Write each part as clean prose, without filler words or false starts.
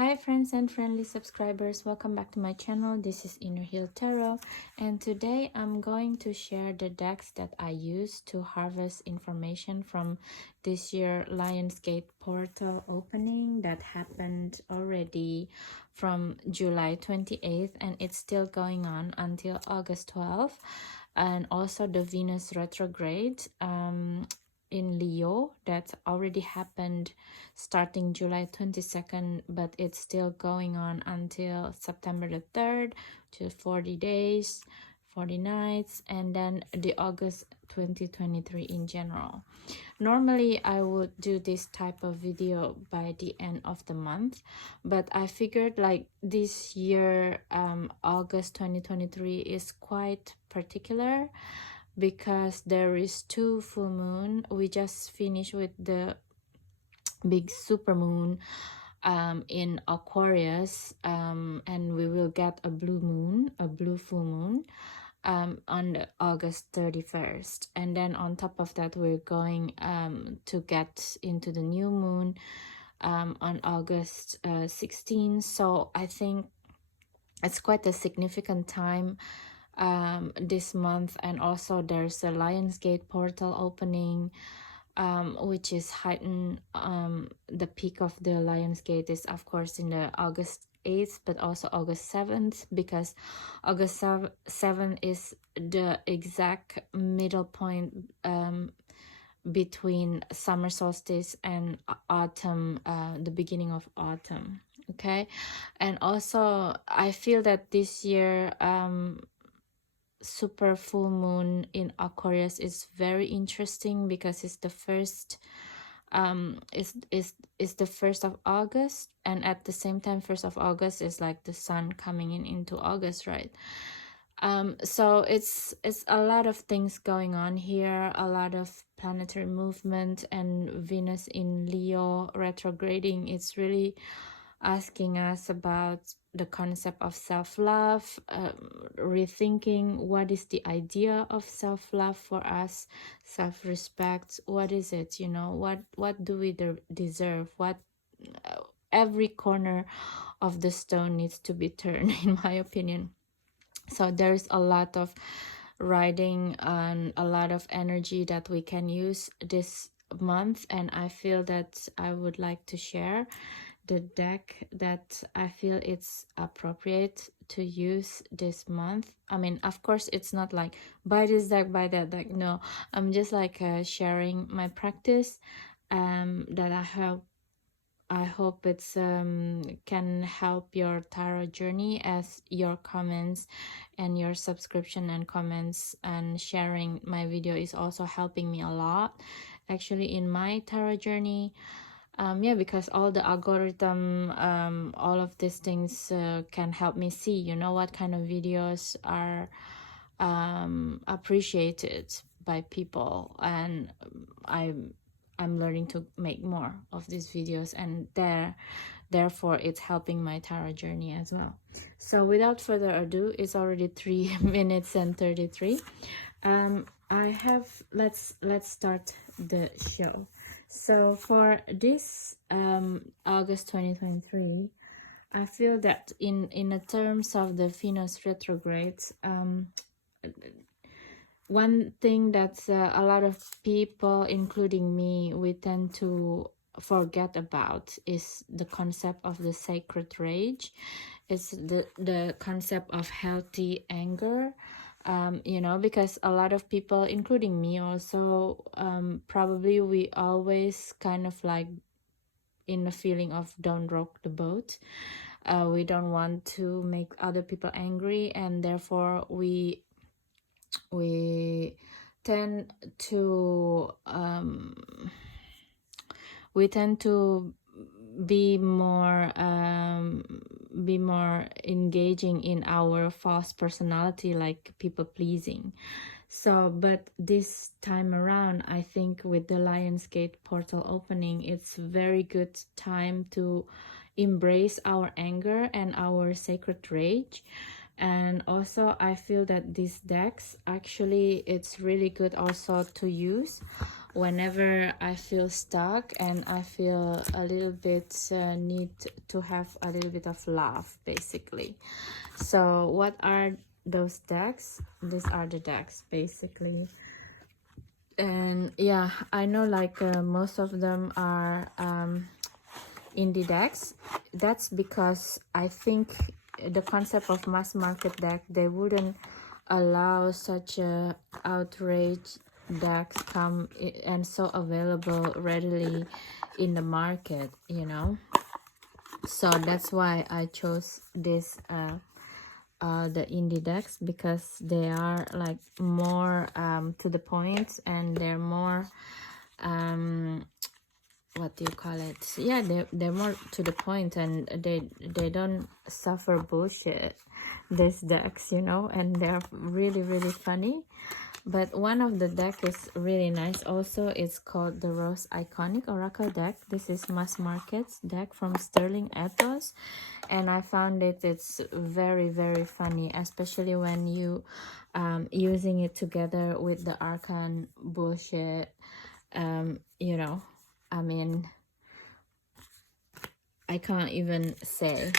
Hi friends and friendly subscribers, welcome back to my channel. This is Inner Heal Tarot, and today I'm going to share the decks that I use to harvest information from this year Lionsgate portal opening that happened already from July 28th, and it's still going on until August 12th, and also the Venus retrograde in Leo that already happened starting July 22nd, but it's still going on until September the 3rd, to 40 days, 40 nights, and then the August 2023 in general. Normally I would do this type of video by the end of the month, but I figured like this year August 2023 is quite particular because there is two full moon. We just finished with the big super moon in Aquarius, and we will get a blue moon, a blue full moon on the August 31st, and then on top of that we're going to get into the new moon on August 16th. So I think it's quite a significant time this month. And also there's a Lionsgate portal opening, which is heightened. The peak of the Lionsgate is of course in the August 8th, but also August 7th, because August 7th is the exact middle point between summer solstice and autumn, the beginning of autumn. Okay, and also I feel that this year super full moon in Aquarius is very interesting because it's the first is the 1st of August, and at the same time 1st of August is like the sun coming into August, right? So it's a lot of things going on here, a lot of planetary movement, and Venus in Leo retrograding. It's really asking us about the concept of self-love, rethinking what is the idea of self-love for us, self-respect. What is it, you know, what do we deserve? What every corner of the stone needs to be turned in my opinion. So there's a lot of writing and a lot of energy that we can use this month, and I feel that I would like to share the deck that I feel it's appropriate to use this month. I mean, of course it's not like buy this deck, buy that deck. No, I'm just like sharing my practice that I hope it's can help your tarot journey, as your comments and your subscription and comments and sharing my video is also helping me a lot actually in my tarot journey. Yeah, because all the algorithm, all of these things can help me see, you know, what kind of videos are appreciated by people, and I'm learning to make more of these videos, and therefore it's helping my tarot journey as well. So without further ado, it's already 3 minutes and 33. Let's start the show. So for this August 2023, I feel that in the terms of the Venus retrograde, one thing that a lot of people, including me, we tend to forget about is the concept of the sacred rage. It's the concept of healthy anger. You know, because a lot of people, including me also, probably we always kind of like in the feeling of don't rock the boat. We don't want to make other people angry, and therefore we tend to be more engaging in our false personality, like people pleasing. So but this time around, I think with the Lionsgate portal opening, it's very good time to embrace our anger and our sacred rage. And also I feel that these decks, actually it's really good also to use whenever I feel stuck and I feel a little bit need to have a little bit of laugh, basically. So what are those decks? These are the decks, basically. And yeah, I know like most of them are indie decks. That's because I think the concept of mass market deck, they wouldn't allow such a outrage decks come and so available readily in the market, you know. So that's why I chose this the indie decks, because they are like more to the point, and they're more what do you call it, yeah, they're more to the point, and they don't suffer bullshit, these decks, you know, and they're really really funny. But one of the deck is really nice also. It's called the Rose Iconic Oracle deck. This is mass markets deck from Sterling Ethos, and I found it's very very funny, especially when you using it together with the Arcan bullshit. You know, I mean, I can't even say.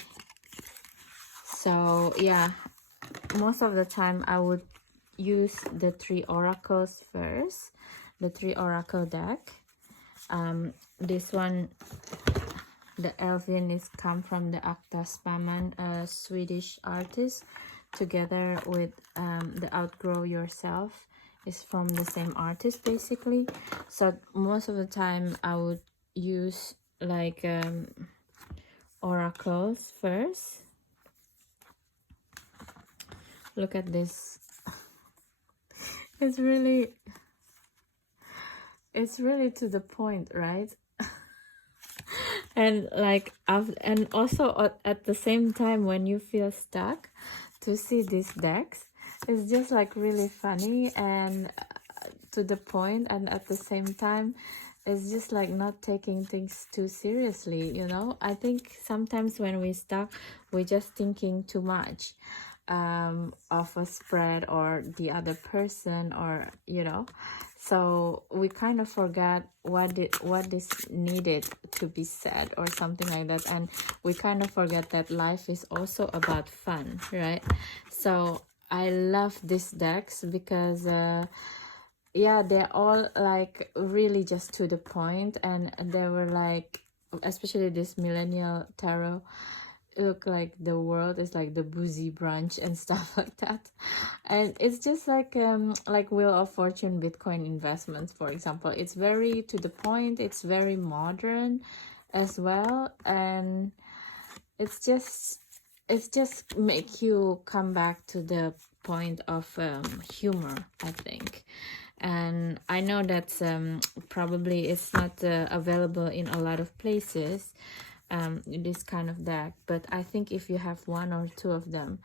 So yeah, most of the time I would use the 3 oracles first, the 3 oracle deck. This one, the Elvin, is come from the Akta Spaman, a Swedish artist, together with the Outgrow Yourself is from the same artist, basically. So most of the time I would use like oracles first. Look at this. It's really to the point, right? And like and also at the same time, when you feel stuck, to see these decks, it's just like really funny and to the point, and at the same time it's just like not taking things too seriously, you know. I think sometimes when we're stuck, we're just thinking too much of a spread or the other person, or you know, so we kind of forgot what is needed to be said or something like that, and we kind of forget that life is also about fun, right? So I love these decks because yeah, they're all like really just to the point, and they were like, especially this millennial tarot, look like the world is like the boozy brunch and stuff like that. And it's just like Wheel of Fortune Bitcoin investments, for example. It's very to the point, it's very modern as well, and it's just make you come back to the point of humor, I think. And I know that probably it's not available in a lot of places, this kind of deck, but I think if you have 1 or 2 of them,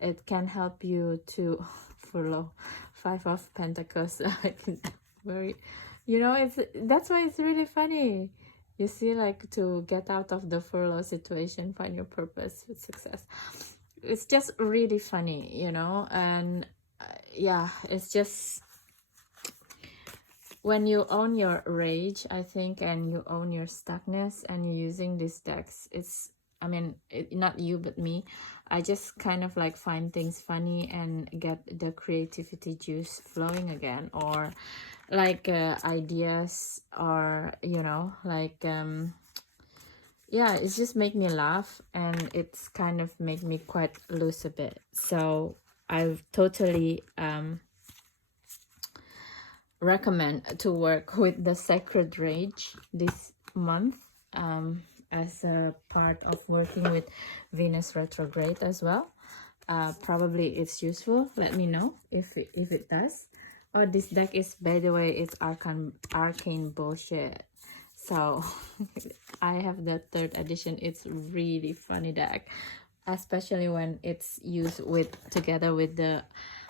it can help you to follow 5 of Pentacles. Like very, you know, that's why it's really funny. You see, like, to get out of the furlough situation, find your purpose with success. It's just really funny, you know. And yeah, it's just when you own your rage, I think, and you own your stuckness, and you're using these decks, it's, I mean, not you but me, I just kind of like find things funny and get the creativity juice flowing again, or like ideas, or you know, like yeah, it's just make me laugh, and it's kind of make me quite loose a bit. So I've totally recommend to work with the Sacred Rage this month, as a part of working with Venus retrograde as well. Probably it's useful. Let me know if it does. Oh, this deck is, by the way, it's arcane bullshit. So I have the 3rd edition. It's really funny deck, especially when it's used together with the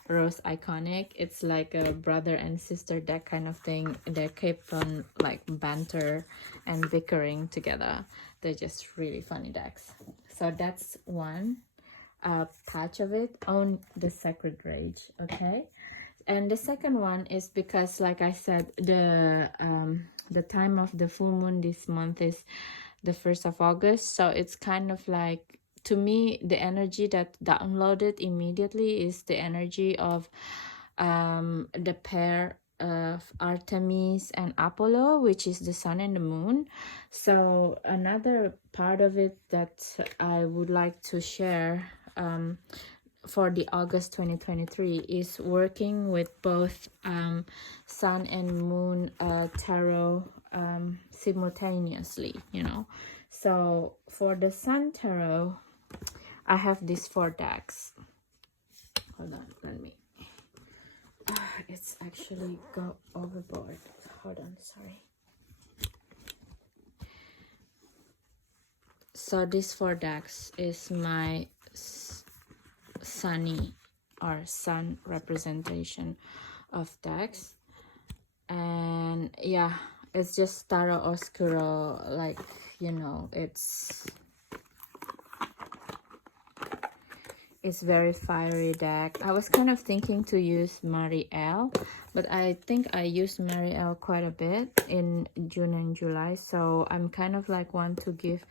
Rose Iconic. It's like a brother and sister deck kind of thing. They keep on like banter and bickering together. They're just really funny decks. So that's one patch of it on the Sacred Rage. Okay, And the second one is because, like I said, the time of the full moon this month is the 1st of August. So it's kind of like, to me, the energy that downloaded immediately is the energy of the pair of Artemis and Apollo, which is the sun and the moon. So another part of it that I would like to share for the August 2023 is working with both sun and moon tarot simultaneously, you know. So for the sun tarot, I have these 4 decks. Hold on, let me, it's actually go overboard. Hold on, sorry. So these 4 decks is my sunny or sun representation of decks. And yeah, it's just Tarot Oscuro, like, you know, it's very fiery deck. I was kind of thinking to use Marielle, but I think I used Marielle quite a bit in June and July, so I'm kind of like want to give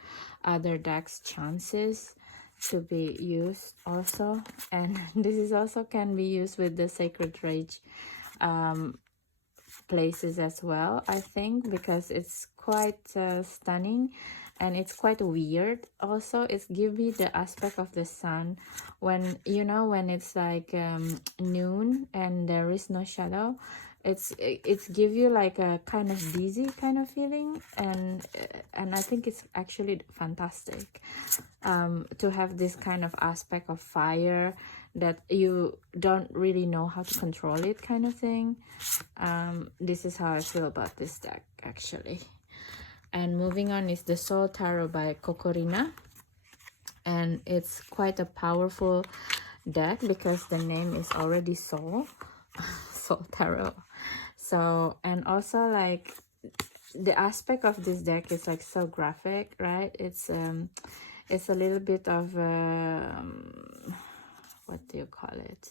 other decks chances to be used also. And this is also can be used with the Sacred Rage places as well, I think, because it's quite stunning and it's quite weird also. It's give me the aspect of the sun when, you know, when it's like noon and there is no shadow. It's give you like a kind of dizzy kind of feeling, and I think it's actually fantastic to have this kind of aspect of fire that you don't really know how to control it, kind of thing. This is how I feel about this deck actually. And moving on is the Soul Tarot by Kokorina, and it's quite a powerful deck because the name is already Soul Soul Tarot. So, and also like the aspect of this deck is like so graphic, right? It's a little bit of what do you call it,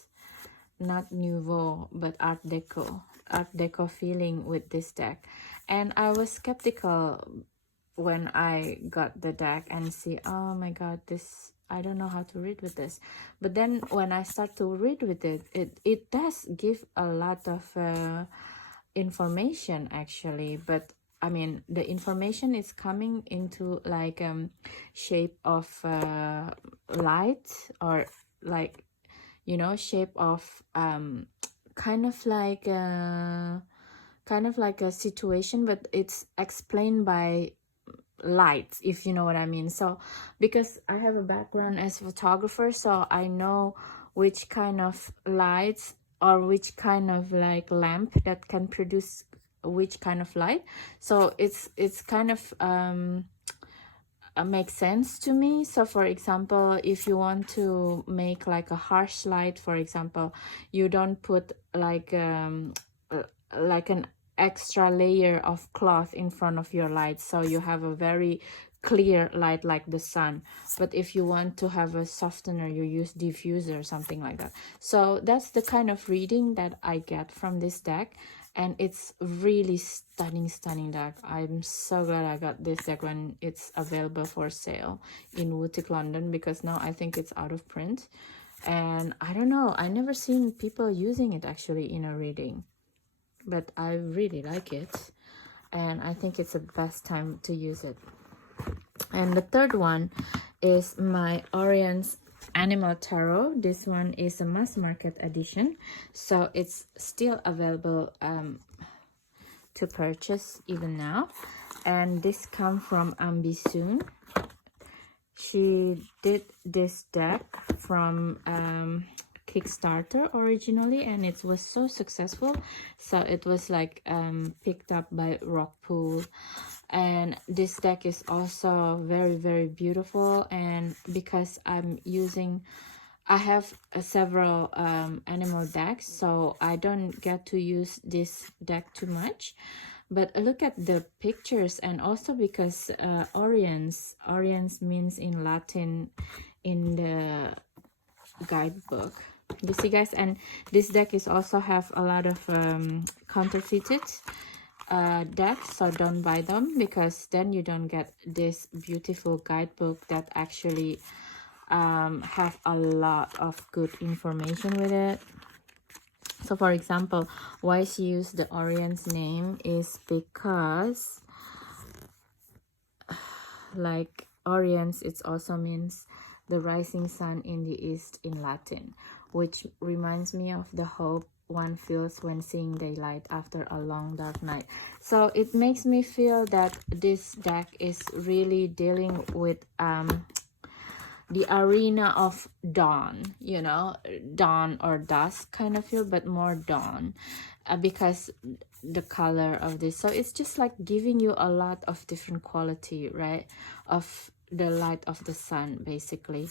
not nouveau but art deco feeling with this deck. And I was skeptical when I got the deck and see, oh my god, this, I don't know how to read with this. But then when I start to read with it, it does give a lot of information actually. But I mean, the information is coming into like shape of light, or like, you know, shape of kind of like a situation, but it's explained by light, if you know what I mean. So because I have a background as a photographer, so I know which kind of lights or which kind of like lamp that can produce which kind of light. So it's kind of makes sense to me. So for example, if you want to make like a harsh light, for example, you don't put like an extra layer of cloth in front of your light, so you have a very clear light like the sun. But if you want to have a softener, you use diffuser or something like that. So that's the kind of reading that I get from this deck, and it's really stunning deck. I'm so glad I got this deck when it's available for sale in Woutique London, because now I think it's out of print. And I don't know, I never seen people using it actually in a reading, but I really like it, and I think it's the best time to use it. And the third one is my Orion's Animal Tarot. This one is a mass market edition, so it's still available to purchase even now. And this comes from Ambisoon. She did this deck from Kickstarter originally, and it was so successful, so it was like picked up by Rockpool. And this deck is also very beautiful, and because I have several animal decks, so I don't get to use this deck too much. But look at the pictures, and also because Oriens means in Latin in the guidebook. You see, guys, and this deck is also have a lot of counterfeited decks, so don't buy them, because then you don't get this beautiful guidebook that actually have a lot of good information with it. So for example, why she used the Orion's name is because like Orion's, it also means the rising sun in the east in Latin, which reminds me of the hope one feels when seeing daylight after a long dark night. So it makes me feel that this deck is really dealing with the arena of dawn, you know, dawn or dusk kind of feel, but more dawn, because the color of this. So it's just like giving you a lot of different quality, right, of the light of the sun basically.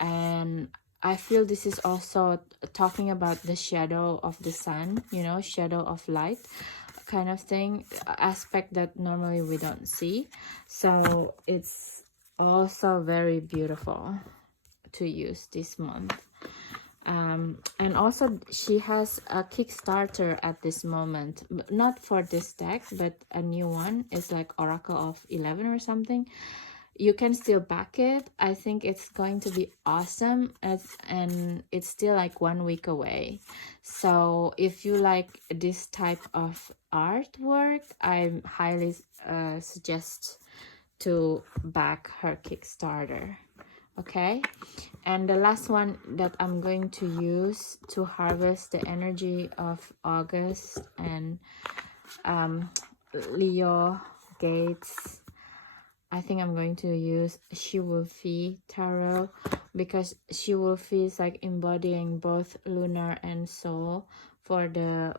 And I feel this is also talking about the shadow of the sun, you know, shadow of light kind of thing, aspect that normally we don't see. So it's also very beautiful to use this month. And also she has a Kickstarter at this moment, not for this deck, but a new one. It's like Oracle of 11 or something. You can still back it. I think it's going to be awesome, and it's still like 1 week away. So if you like this type of artwork, I highly suggest to back her Kickstarter. Okay, and the last one that I'm going to use to harvest the energy of August and Leo Gates, I think I'm going to use She Wolfie Tarot, because She Wolfie is like embodying both lunar and soul for the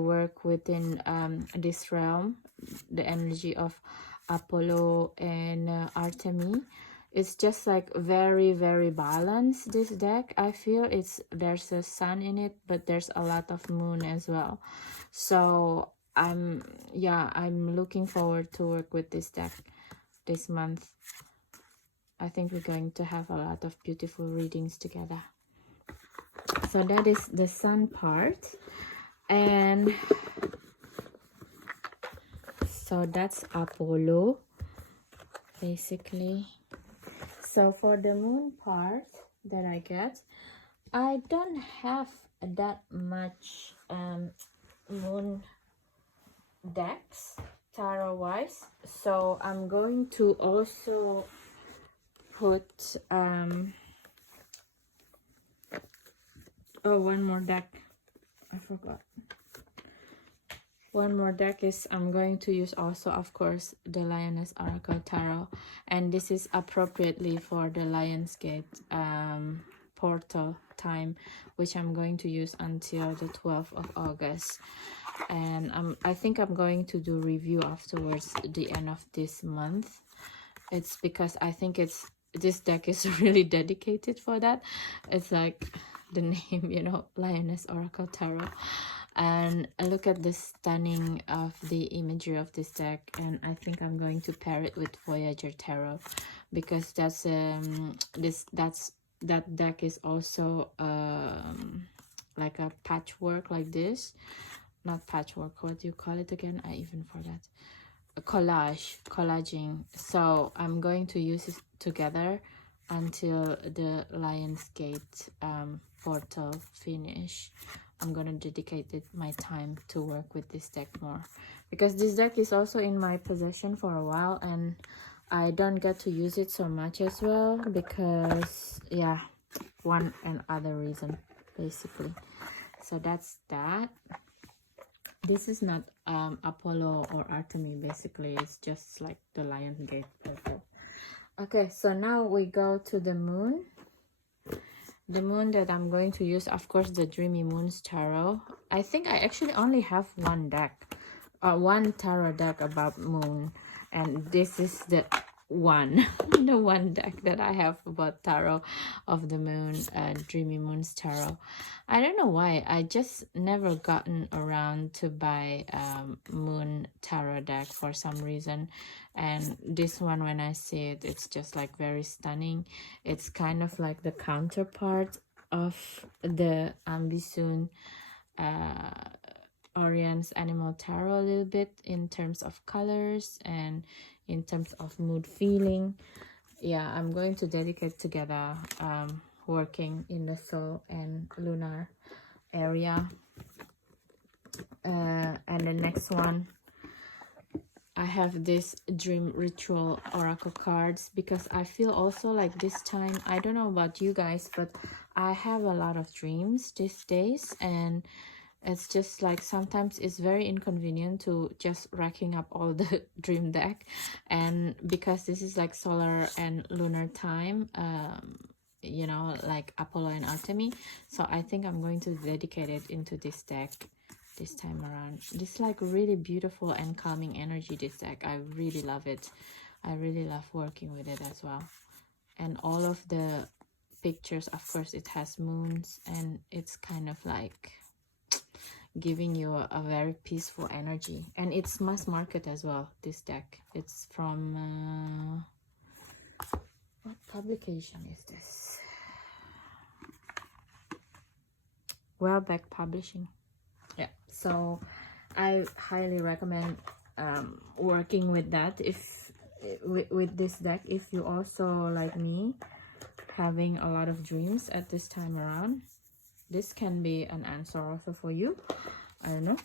work within this realm, the energy of Apollo and Artemis. It's just like very, very balanced, this deck. I feel there's a sun in it, but there's a lot of moon as well. So I'm looking forward to work with this deck this month. I think we're going to have a lot of beautiful readings together. So that is the sun part. And so that's Apollo basically. So for the moon part that I get, I don't have that much moon decks tarot wise, so I'm going to also put one more deck. I forgot. One more deck is I'm going to use also, of course, the Lioness Oracle Tarot, and this is appropriately for the Lionsgate portal time, which I'm going to use until the 12th of August. And I think I'm going to do review afterwards the end of this month. It's because I think this deck is really dedicated for that. It's like the name, you know, Lioness Oracle Tarot. And look at the stunning of the imagery of this deck, and I think I'm going to pair it with Voyager Tarot, because that's that deck is also like a patchwork like this. Not patchwork, what do you call it again? I even forgot. Collaging. So I'm going to use it together until the Lionsgate portal finish. I'm gonna dedicate my time to work with this deck more, because this deck is also in my possession for a while and I don't get to use it so much as well, because yeah, one and other reason basically. So that's that. This is not Apollo or Artemis, basically it's just like the Lionsgate portal. Okay, so now we go to the moon. The moon that I'm going to use, of course, the Dreamy Moons Tarot. I think I actually only have one deck, one tarot deck about moon, and this is the one, the one deck that I have about tarot of the moon, Dreamy Moons Tarot. I don't know why, I just never gotten around to buy moon tarot deck for some reason. And this one, when I see it, it's just like very stunning. It's kind of like the counterpart of the Ambisun Orion's Animal Tarot a little bit in terms of colors and in terms of mood feeling. Yeah, I'm going to dedicate together working in the soul and lunar area. And the next one, I have this dream ritual oracle cards, because I feel also like this time, I don't know about you guys, but I have a lot of dreams these days, and it's just like sometimes it's very inconvenient to just racking up all the dream deck. And because this is like solar and lunar time, you know, like Apollo and Artemis, so I think I'm going to dedicate it into this deck this time around. This like really beautiful and calming energy, this deck. I really love it. I really love working with it as well. And all of the pictures, of course, it has moons, and it's kind of like giving you a very peaceful energy. And it's mass market as well, this deck. It's from what publication is this? Welbeck Publishing. Yeah, so I highly recommend working with that, if with this deck, if you also like me having a lot of dreams at this time around. This can be an answer also for you. I don't know,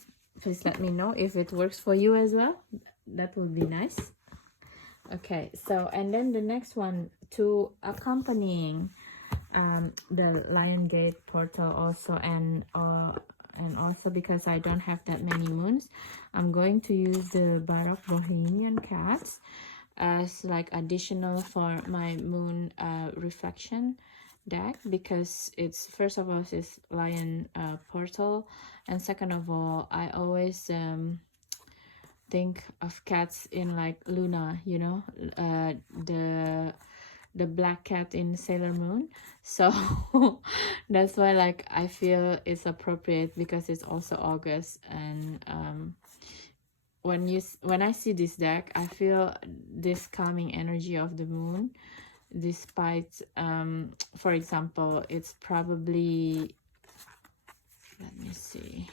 please let me know if it works for you as well. That would be nice. Okay, so and then the next one, to accompanying the Lion Gate portal also, and also because I don't have that many moons, I'm going to use the Baroque Bohemian cats as like additional for my moon reflection deck, because it's, first of all, it's Lion portal, and second of all, I always think of cats in like Luna, you know, the black cat in Sailor Moon. So that's why like I feel it's appropriate, because it's also August. And when I see this deck, I feel this calming energy of the moon, despite for example, it's probably, let me see,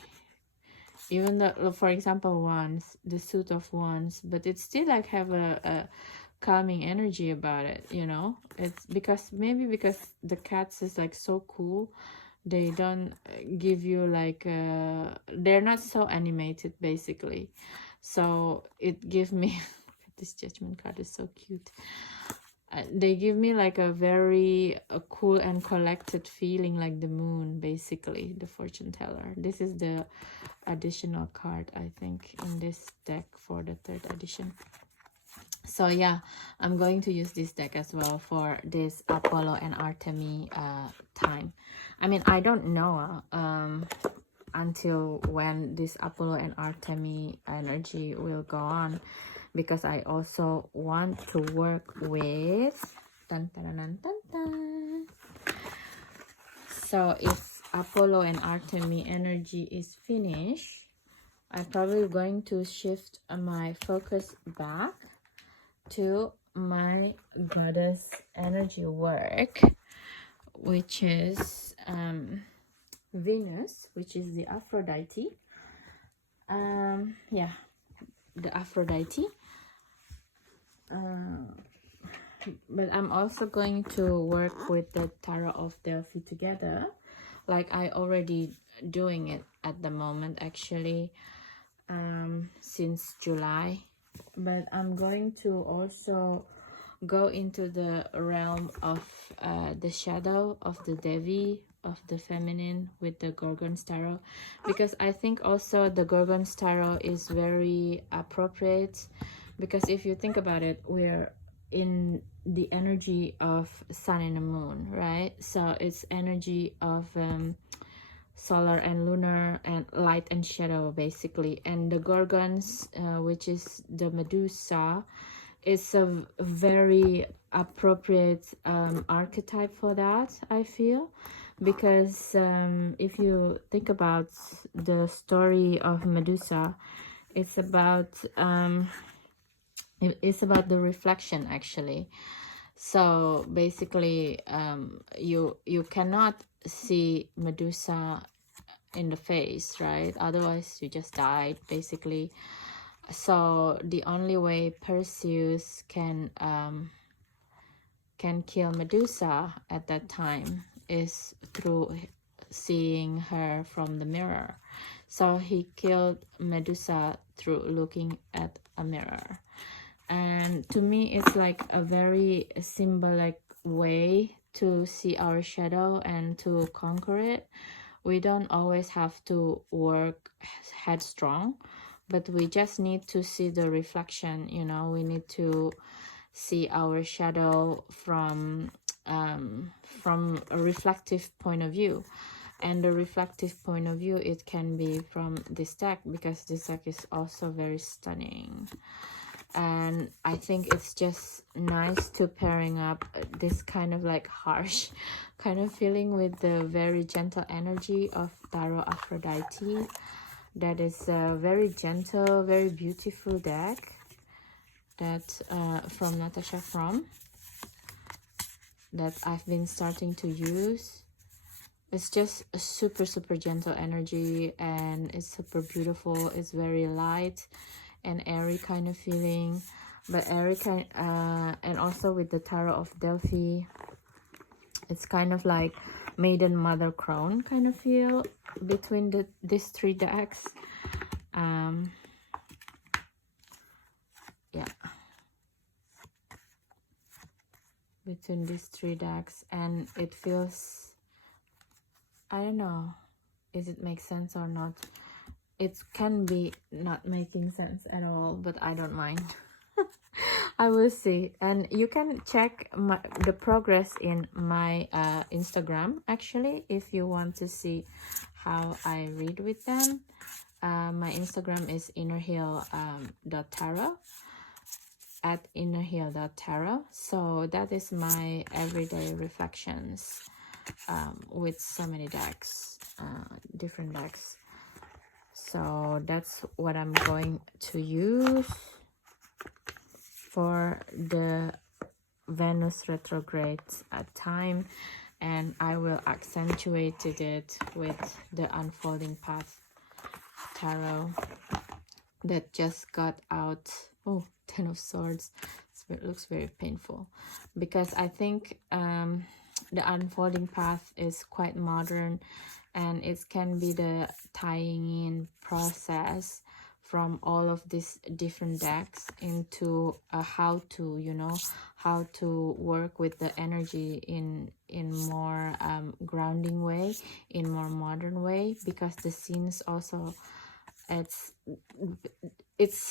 even though, for example, wands, the suit of wands, but it still like have a calming energy about it, you know. It's because maybe because the cats is like so cool, they don't give you like they're not so animated basically, so it gives me this Judgment card is so cute. They give me like a very cool and collected feeling, like the moon, basically the fortune teller. This is the additional card, I think, in this deck for the 3rd edition. So yeah, I'm going to use this deck as well for this Apollo and Artemis time. I mean, I don't know until when this Apollo and Artemis energy will go on, because I also want to work with dun, dun, dun, dun, dun. So if Apollo and Artemis energy is finished, I'm probably going to shift my focus back to my goddess energy work, which is Venus, which is the Aphrodite. Yeah, the Aphrodite. But I'm also going to work with the Tarot of Delphi together, like I already doing it at the moment, actually, since July. But I'm going to also go into the realm of the shadow of the Devi, of the feminine, with the Gorgon's Tarot, because I think also the Gorgon's Tarot is very appropriate, because if you think about it, we're in the energy of sun and the moon, right? So it's energy of solar and lunar, and light and shadow, basically. And the Gorgons, which is the Medusa, is a very appropriate archetype for that, I feel, because if you think about the story of Medusa, it's about the reflection, actually. So basically, you cannot see Medusa in the face, right? Otherwise you just died basically. So the only way Perseus can kill Medusa at that time is through seeing her from the mirror. So he killed Medusa through looking at a mirror. And to me, it's like a very symbolic way to see our shadow and to conquer it. We don't always have to work headstrong, but we just need to see the reflection, you know. We need to see our shadow from a reflective point of view. And the reflective point of view, it can be from this deck, because this deck is also very stunning. And I think it's just nice to pairing up this kind of like harsh kind of feeling with the very gentle energy of Tarot Aphrodite. That is a very gentle, very beautiful deck that from Natasha From, that I've been starting to use. It's just a super gentle energy, and it's super beautiful. It's very light and airy kind of feeling, but airy kind, and also with the Tarot of Delphi, it's kind of like Maiden, Mother, Crown kind of feel between these three decks. Yeah, between these three decks, and it feels, I don't know, is it make sense or not? It can be not making sense at all, but I don't mind. I will see. And you can check the progress in my Instagram, actually, if you want to see how I read with them. My Instagram is innerheal.tarot, at innerheal.tarot. So that is my everyday reflections with so many decks, different decks. So that's what I'm going to use for the Venus retrograde time, and I will accentuate it with the Unfolding Path Tarot that just got out. Oh, Ten of Swords. It looks very painful, because I think the Unfolding Path is quite modern, and it can be the tying in process from all of these different decks into how to, you know, how to work with the energy in more grounding way, in more modern way, because the scenes also, it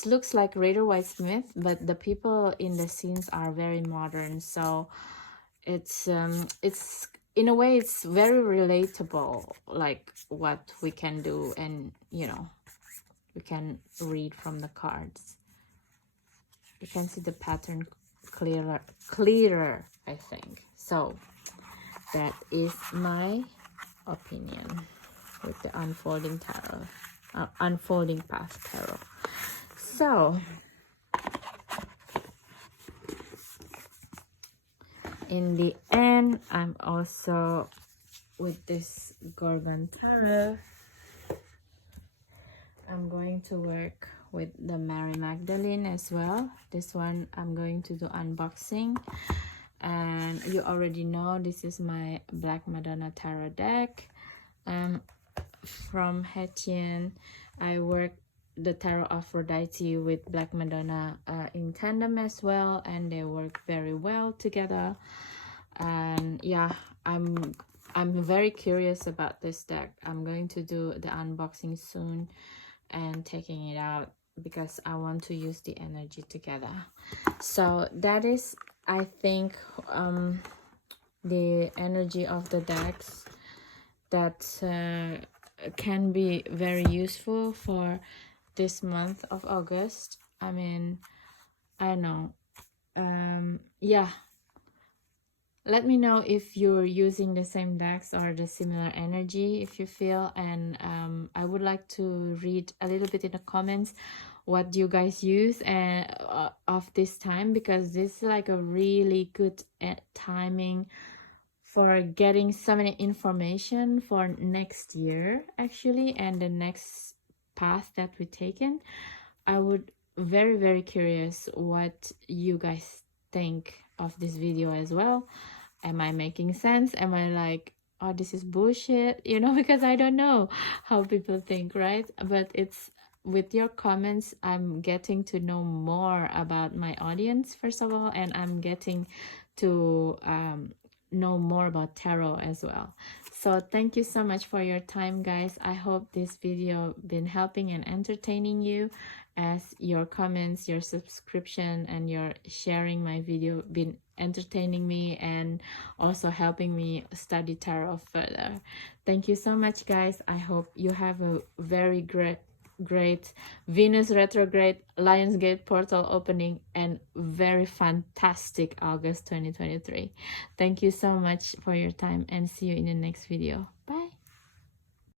looks like Rider-Waite-Smith, but the people in the scenes are very modern. So it's in a way it's very relatable, like what we can do, and you know, we can read from the cards. You can see the pattern clearer, I think. So that is my opinion with the Unfolding Tarot, Unfolding Path Tarot. So in the end, I'm also with this Gorgon Tarot. I'm going to work with the Mary Magdalene as well. This one I'm going to do unboxing, and you already know this is my Black Madonna Tarot deck from Hetien. I work the Tarot Aphrodite with Black Madonna in tandem as well, and they work very well together. And yeah, I'm very curious about this deck. I'm going to do the unboxing soon and taking it out, because I want to use the energy together. So that is, I think, the energy of the decks that can be very useful for this month of August. I mean, I know, yeah, let me know if you're using the same decks or the similar energy, if you feel. And I would like to read a little bit in the comments what you guys use and of this time, because this is like a really good timing for getting so many information for next year actually, and the next path that we taken. I would very curious what you guys think of this video as well. Am I making sense? Am I like, oh, this is bullshit, you know? Because I don't know how people think, right? But it's with your comments, I'm getting to know more about my audience, first of all, and I'm getting to know more about tarot as well. So thank you so much for your time, guys. I hope this video been helping and entertaining you, as your comments, your subscription, and your sharing my video been entertaining me and also helping me study tarot further. Thank you so much, guys. I hope you have a very great Venus retrograde, Lionsgate portal opening, and very fantastic August 2023. Thank you so much for your time, and see you in the next video.